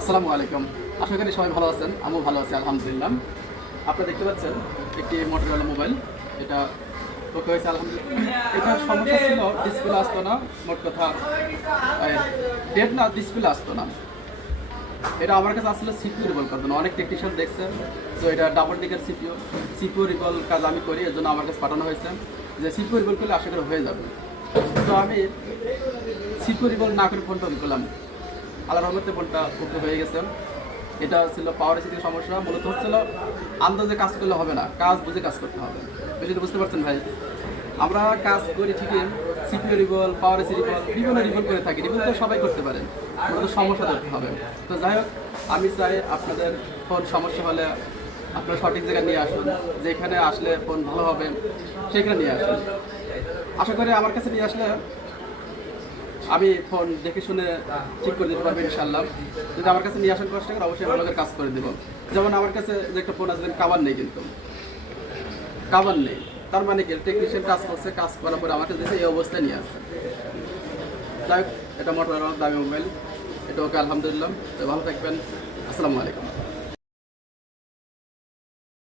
আসসালামু আলাইকুম। আশা করি সবাই ভালো আছেন। আমিও ভালো আছি আলহামদুলিল্লাহ। আপনারা দেখতে পাচ্ছেন একটি মোটরোলা মোবাইল। এটা ওকে হয়েছে আলহামদুলিল্লাহ। এটার সমস্যা ছিল ডিসপ্লে আসতো না, মোট কথা ডেট না, ডিসপ্লে আসতো না। এটা আমার কাছে আসলে সিপিউ রিভল করতো না। অনেক টেকনিশিয়ান দেখছেন, তো এটা ডাবল ডিকের সিপিউ রিভল কাজ আমি করি, এর জন্য আমার কাছে পাঠানো হয়েছে যে সিপিউ রিভল করলে আশা করি হয়ে যাবে। তো আমি সিপিউ রিভল না করে ফোনটা অন করলাম। আল্লাহর রহমতে ফোনটা ওকে হয়ে গেছে। এটা ছিল পাওয়ার এসির সমস্যা। মূলত হচ্ছিল আন্দাজে কাজ করলে হবে না, কাজ বুঝে কাজ করতে হবে। বিষয়টা বুঝতে পারছেন ভাই? আমরা কাজ করি ঠিকই, সিপিউ রিভল, পাওয়ার এসি রিভল, বিভিন্ন রিভল করে থাকি। রিভল তো সবাই করতে পারেন, মূলত সমস্যা ধরতে হবে। তো যাই হোক, আমি চাই আপনাদের ফোন সমস্যা হলে আপনারা সঠিক জায়গায় নিয়ে আসুন, যেখানে আসলে ফোন ভালো হবে সেখানে নিয়ে আসুন। আশা করি আমার কাছে নিয়ে আসলে আমি ফোন দেখে শুনে ঠিক করে দিতে পারবো ইনশাআল্লাহ। যদি আমার কাছে নিয়ে আসার কষ্ট করে অবশ্যই ভালো করে কাজ করে দেবো। যেমন আমার কাছে যে একটা ফোন আছে, কাভার নেই, কিন্তু কাভার নেই, তার মানে কি টেকনিশিয়ান কাজ করছে, কাজ করার পরে আমাকে দেখে এই অবস্থায় নিয়ে আসছে। যাই হোক, এটা মোটরোলা দামি মোবাইল, এটা ওকে আলহামদুলিল্লাহ। তো ভালো থাকবেন। আসসালামু আলাইকুম।